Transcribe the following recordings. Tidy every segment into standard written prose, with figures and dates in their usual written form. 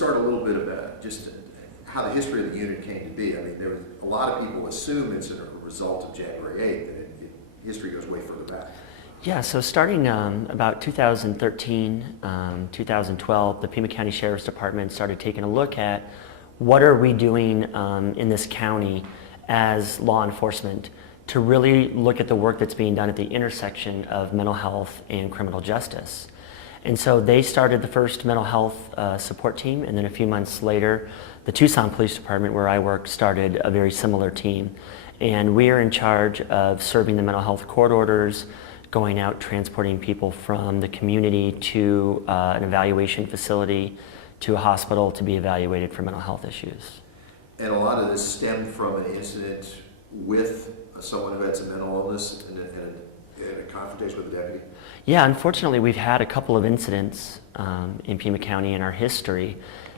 start a little bit about just how the history of the unit came to be. I mean, there was a lot of people assume it's a result of January 8th, and history goes way further back. Yeah, so starting about 2013, 2012, the Pima County Sheriff's Department started taking a look at what are we doing in this county as law enforcement to really look at the work that's being done at the intersection of mental health and criminal justice. And so they started the first mental health support team, and then a few months later, the Tucson Police Department, where I work, started a very similar team. And we are in charge of serving the mental health court orders, going out transporting people from the community to an evaluation facility, to a hospital to be evaluated for mental health issues. And a lot of this stemmed from an incident with someone who had some mental illness and a confrontation with a deputy? Yeah, unfortunately we've had a couple of incidents in Pima County in our history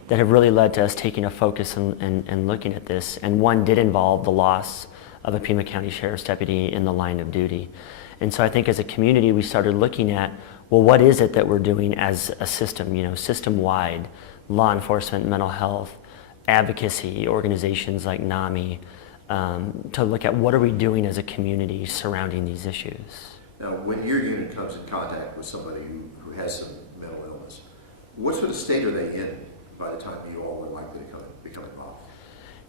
that have really led to us taking a focus and looking at this. And one did involve the loss of a Pima County Sheriff's deputy in the line of duty. And so I think as a community we started looking at, well, what is it that we're doing as a system, system-wide, law enforcement, mental health, advocacy, organizations like NAMI, to look at what are we doing as a community surrounding these issues. Now, when your unit comes in contact with somebody who has some mental illness, what sort of state are they in by the time you all are likely to become involved?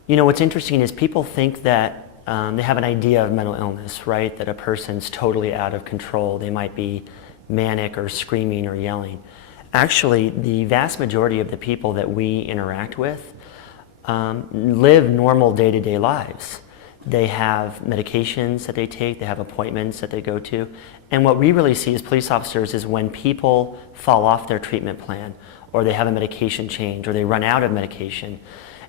What's interesting is people think that they have an idea of mental illness, right? That a person's totally out of control. They might be manic or screaming or yelling. Actually, the vast majority of the people that we interact with live normal day-to-day lives. They have medications that they take, they have appointments that they go to, and what we really see as police officers is when people fall off their treatment plan, or they have a medication change, or they run out of medication,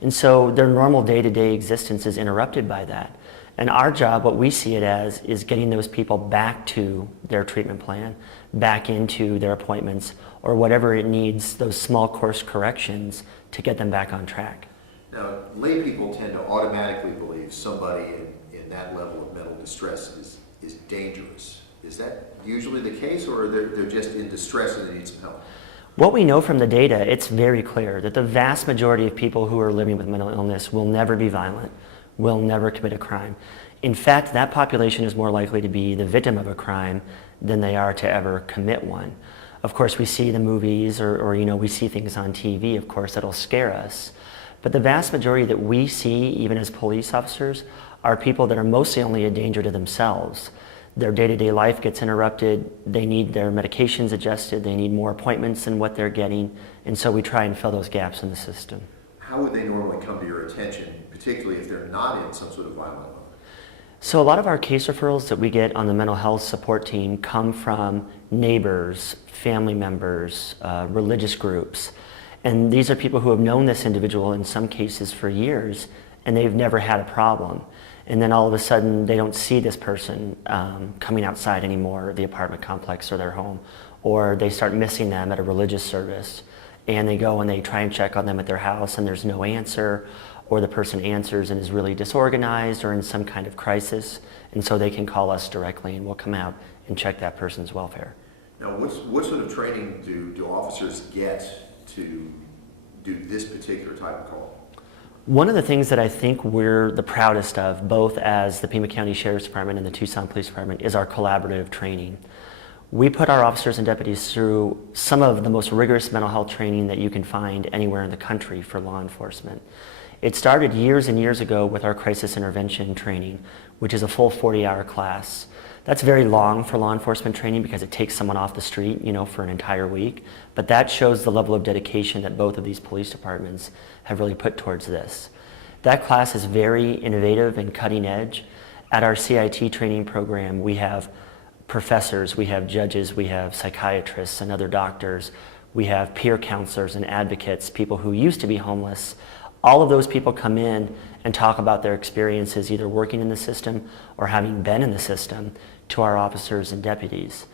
and so their normal day-to-day existence is interrupted by that. And our job, what we see it as, is getting those people back to their treatment plan, back into their appointments, or whatever it needs, those small course corrections to get them back on track. Now, lay people tend to automatically believe somebody in that level of mental distress is dangerous. Is that usually the case, or they're just in distress and they need some help? What we know from the data, it's very clear that the vast majority of people who are living with mental illness will never be violent, will never commit a crime. In fact, that population is more likely to be the victim of a crime than they are to ever commit one. Of course, we see the movies or we see things on TV, of course, that'll scare us. But the vast majority that we see, even as police officers, are people that are mostly only a danger to themselves. Their day-to-day life gets interrupted, they need their medications adjusted, they need more appointments than what they're getting, and so we try and fill those gaps in the system. How would they normally come to your attention, particularly if they're not in some sort of violent mode? So a lot of our case referrals that we get on the mental health support team come from neighbors, family members, religious groups. And these are people who have known this individual in some cases for years, and they've never had a problem. And then all of a sudden they don't see this person coming outside anymore, the apartment complex or their home, or they start missing them at a religious service. And they go and they try and check on them at their house and there's no answer, or the person answers and is really disorganized or in some kind of crisis. And so they can call us directly and we'll come out and check that person's welfare. Now, what sort of training do officers get to do this particular type of call? One of the things that I think we're the proudest of, both as the Pima County Sheriff's Department and the Tucson Police Department, is our collaborative training. We put our officers and deputies through some of the most rigorous mental health training that you can find anywhere in the country for law enforcement. It started years and years ago with our crisis intervention training, which is a full 40-hour class. That's very long for law enforcement training because it takes someone off the street, for an entire week. But that shows the level of dedication that both of these police departments have really put towards this. That class is very innovative and cutting edge. At our CIT training program, we have professors, we have judges, we have psychiatrists and other doctors, we have peer counselors and advocates, people who used to be homeless. All of those people come in and talk about their experiences either working in the system or having been in the system to our officers and deputies.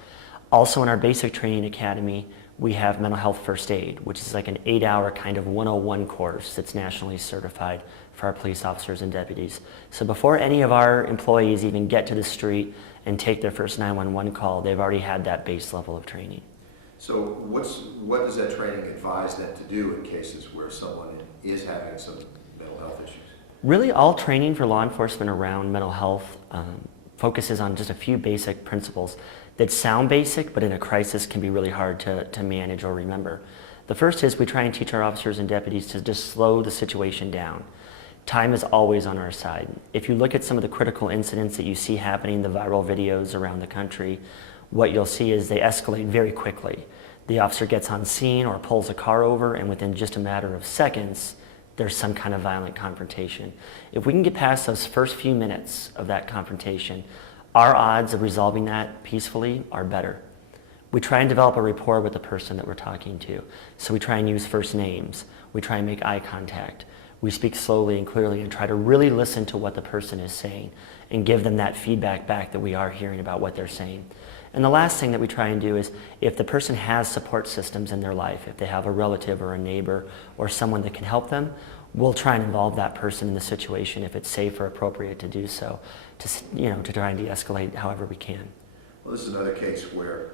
Also in our basic training academy, we have mental health first aid, which is like an 8-hour kind of 101 course that's nationally certified for our police officers and deputies. So before any of our employees even get to the street and take their first 911 call, they've already had that base level of training. So what does that training advise them to do in cases where someone is having some mental health issues? Really, all training for law enforcement around mental health focuses on just a few basic principles that sound basic, but in a crisis can be really hard to manage or remember. The first is we try and teach our officers and deputies to just slow the situation down. Time is always on our side. If you look at some of the critical incidents that you see happening, the viral videos around the country, what you'll see is they escalate very quickly. The officer gets on scene or pulls a car over, and within just a matter of seconds, there's some kind of violent confrontation. If we can get past those first few minutes of that confrontation, our odds of resolving that peacefully are better. We try and develop a rapport with the person that we're talking to. So we try and use first names. We try and make eye contact. We speak slowly and clearly and try to really listen to what the person is saying and give them that feedback back that we are hearing about what they're saying. And the last thing that we try and do is if the person has support systems in their life, if they have a relative or a neighbor or someone that can help them, we'll try and involve that person in the situation if it's safe or appropriate to do so, to try and de-escalate however we can. Well, this is another case where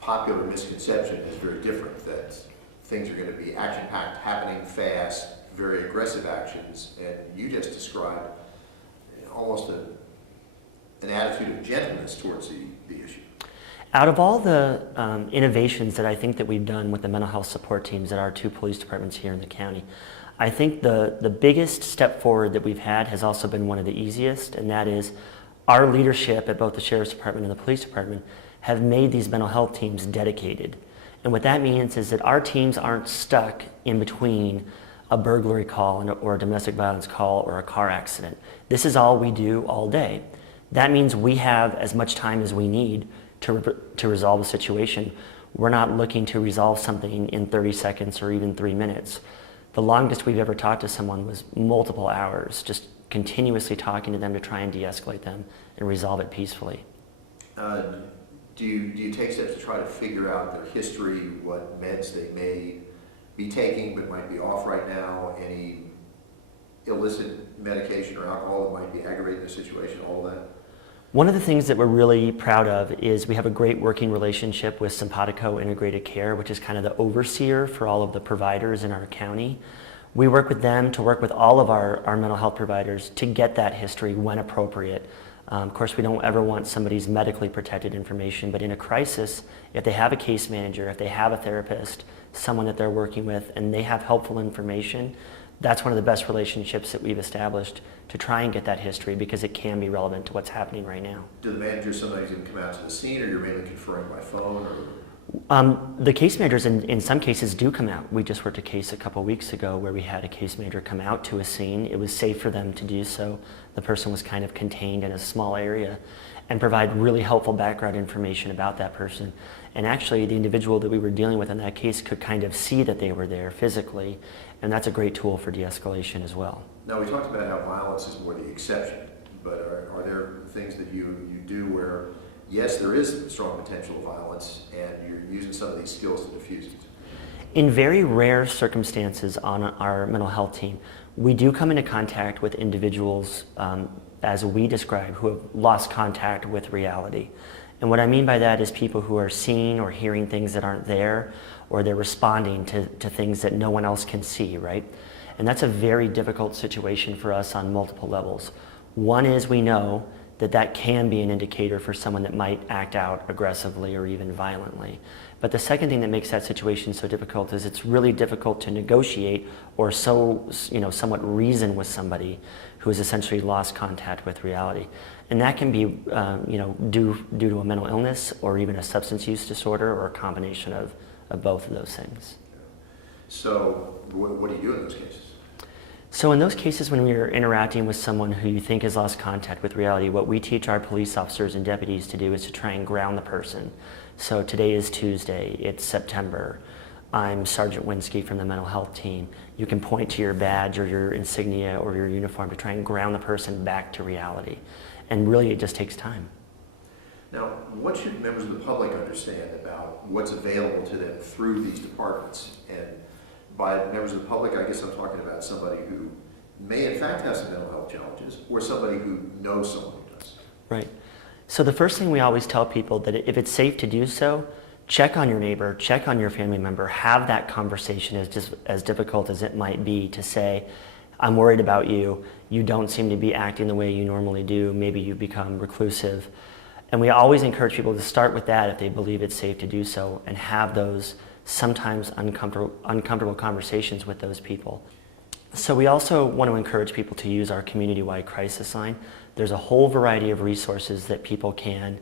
popular misconception is very different, that things are going to be action-packed, happening fast, very aggressive actions, and you just described almost an attitude of gentleness towards the issue. Out of all the innovations that I think that we've done with the mental health support teams at our two police departments here in the county, I think the biggest step forward that we've had has also been one of the easiest, and that is our leadership at both the Sheriff's Department and the Police Department have made these mental health teams dedicated. And what that means is that our teams aren't stuck in between a burglary call or a domestic violence call or a car accident. This is all we do all day. That means we have as much time as we need to resolve a situation. We're not looking to resolve something in 30 seconds or even 3 minutes. The longest we've ever talked to someone was multiple hours, just continuously talking to them to try and de-escalate them and resolve it peacefully. Do you take steps to try to figure out their history, what meds they may be taking but might be off right now, any illicit medication or alcohol that might be aggravating the situation, all of that? One of the things that we're really proud of is we have a great working relationship with Simpatico Integrated Care, which is kind of the overseer for all of the providers in our county. We work with them to work with all of our mental health providers to get that history when appropriate. Of course, we don't ever want somebody's medically protected information, but in a crisis, if they have a case manager, if they have a therapist, someone that they're working with, and they have helpful information, that's one of the best relationships that we've established to try and get that history because it can be relevant to what's happening right now. Do the managers sometimes even come out to the scene, or you're mainly conferring by phone? The case managers in some cases do come out. We just worked a case a couple weeks ago where we had a case manager come out to a scene. It was safe for them to do so. The person was kind of contained in a small area and provide really helpful background information about that person. And actually the individual that we were dealing with in that case could kind of see that they were there physically, and that's a great tool for de-escalation as well. Now, we talked about how violence is more the exception, but are there things that you do where, yes, there is strong potential of violence, and you're using some of these skills to diffuse it? In very rare circumstances on our mental health team, we do come into contact with individuals, as we describe, who have lost contact with reality. And what I mean by that is people who are seeing or hearing things that aren't there, or they're responding to things that no one else can see, right? And that's a very difficult situation for us on multiple levels. One is we know that can be an indicator for someone that might act out aggressively or even violently. But the second thing that makes that situation so difficult is it's really difficult to negotiate or somewhat reason with somebody who has essentially lost contact with reality. And that can be due to a mental illness or even a substance use disorder or a combination of both of those things. So what do you do in those cases? So in those cases when we are interacting with someone who you think has lost contact with reality, what we teach our police officers and deputies to do is to try and ground the person. So today is Tuesday, it's September. I'm Sergeant Winsky from the mental health team. You can point to your badge or your insignia or your uniform to try and ground the person back to reality. And really it just takes time. Now, what should members of the public understand about what's available to them through these departments? And by members of the public, I guess I'm talking about somebody who may in fact have some mental health challenges, or somebody who knows someone who does. Right. So the first thing we always tell people that if it's safe to do so, check on your neighbor, check on your family member, have that conversation as difficult as it might be to say, I'm worried about you, you don't seem to be acting the way you normally do, maybe you've become reclusive. And we always encourage people to start with that if they believe it's safe to do so, and have those sometimes uncomfortable conversations with those people. So we also want to encourage people to use our community-wide crisis line. There's a whole variety of resources that people can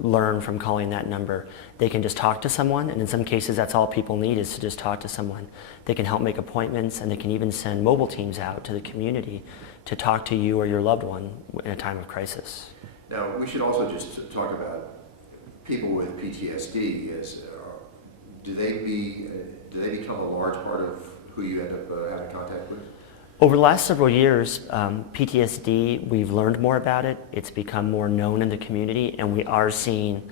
learn from calling that number. They can just talk to someone, and in some cases that's all people need is to just talk to someone. They can help make appointments, and they can even send mobile teams out to the community to talk to you or your loved one in a time of crisis. Now, we should also just talk about people with PTSD. Do they become a large part of who you end up having contact with? Over the last several years, PTSD, we've learned more about it. It's become more known in the community, and we are seeing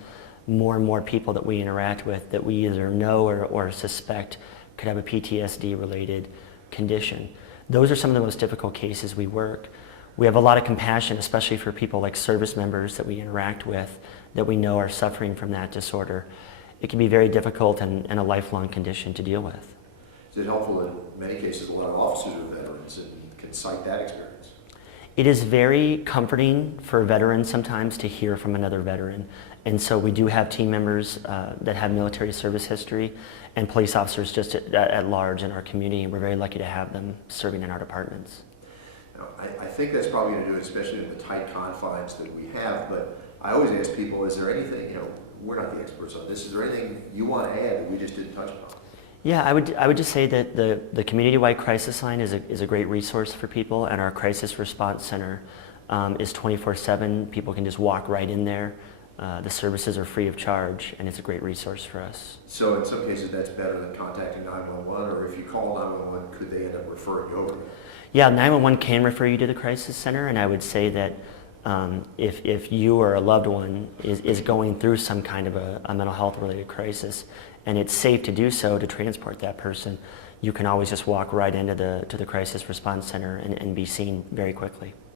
more and more people that we interact with that we either know or suspect could have a PTSD-related condition. Those are some of the most difficult cases we work. We have a lot of compassion, especially for people like service members that we interact with that we know are suffering from that disorder. It can be very difficult and a lifelong condition to deal with. Is it helpful in many cases a lot of officers are veterans and can cite that experience? It is very comforting for veterans sometimes to hear from another veteran. And so we do have team members that have military service history and police officers just at large in our community, and we're very lucky to have them serving in our departments. Now, I think that's probably going to do it, especially in the tight confines that we have, but I always ask people, is there anything, we're not the experts on this, is there anything you want to add that we just didn't touch upon? Yeah, I would just say that the community-wide crisis line is a great resource for people, and our crisis response center is 24/7. People can just walk right in there. The services are free of charge, and it's a great resource for us. So in some cases that's better than contacting 911, or if you call 911, could they end up referring you over? Yeah, 911 can refer you to the crisis center, and I would say that if you or a loved one is going through some kind of a mental health related crisis, and it's safe to do so to transport that person, you can always just walk right into the crisis response center and be seen very quickly.